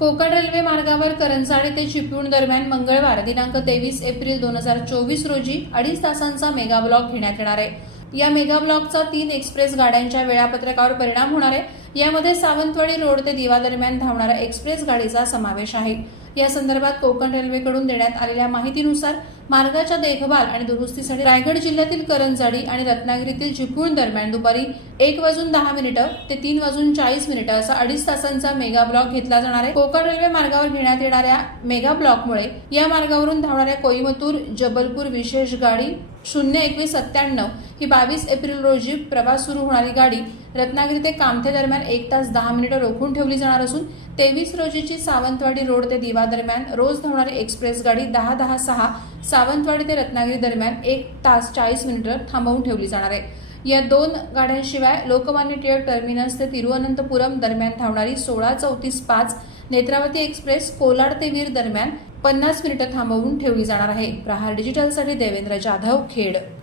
Konkan railway मार्गावर करंजाडे ते चिपळूण दरम्यान मंगळवार दिनांक तेवीस एप्रिल दोन हजार चोवीस रोजी अडीच तासांचा मेगा ब्लॉक घेण्यात येणार आहे. या मेगा ब्लॉकचा तीन एक्सप्रेस गाड्यांच्या वेळापत्रकावर परिणाम होणार आहे. यामध्ये सावंतवाडी रोड ते दिवा दरम्यान धावणाऱ्या एक्सप्रेस गाडीचा समावेश आहे. या संदर्भात कोकण रेल्वेकडून देण्यात आलेल्या माहितीनुसार मार्गाच्या देखभाल आणि दुरुस्तीसाठी रायगड जिल्ह्यातील करंजाडी आणि रत्नागिरीतील चिपळूण दरम्यान दुपारी एक वाजून दहा मिनिटं ते तीन वाजून चाळीस मिनिटं असा अडीच तासांचा मेगा ब्लॉक घेतला जाणार आहे. कोकण रेल्वे मार्गावर घेण्यात येणाऱ्या मेगा ब्लॉकमुळे या मार्गावरून धावणाऱ्या कोईमतूर जबलपूर विशेष गाडी शून्य एकवीस सत्त्याण्णव ही बावीस एप्रिल रोजी प्रवास सुरू होणारी गाडी रत्नागिरी ते कामथे दरम्यान एक तास दहा मिनिटं रोखून ठेवली जाणार असून तेवीस रोजीची सावंतवाडी रोड ते दिवा दरम्यान रोज धावणारी एक्सप्रेस गाडी दहा दहा सहा सावंतवाडी ते रत्नागिरी दरम्यान एक तास चाळीस मिनिटं थांबवून ठेवली जाणार आहे. या दोन गाड्यांशिवाय लोकमान्य टिळक टर्मिनस ते तिरुअनंतपुरम दरम्यान धावणारी सोळा चौतीस पाच नेत्रावती एक्सप्रेस कोलाड ते वीर दरम्यान पन्नास मिनिटं थांबवून ठेवली जाणार आहे. प्रहार डिजिटलसाठी देवेंद्र जाधव खेड.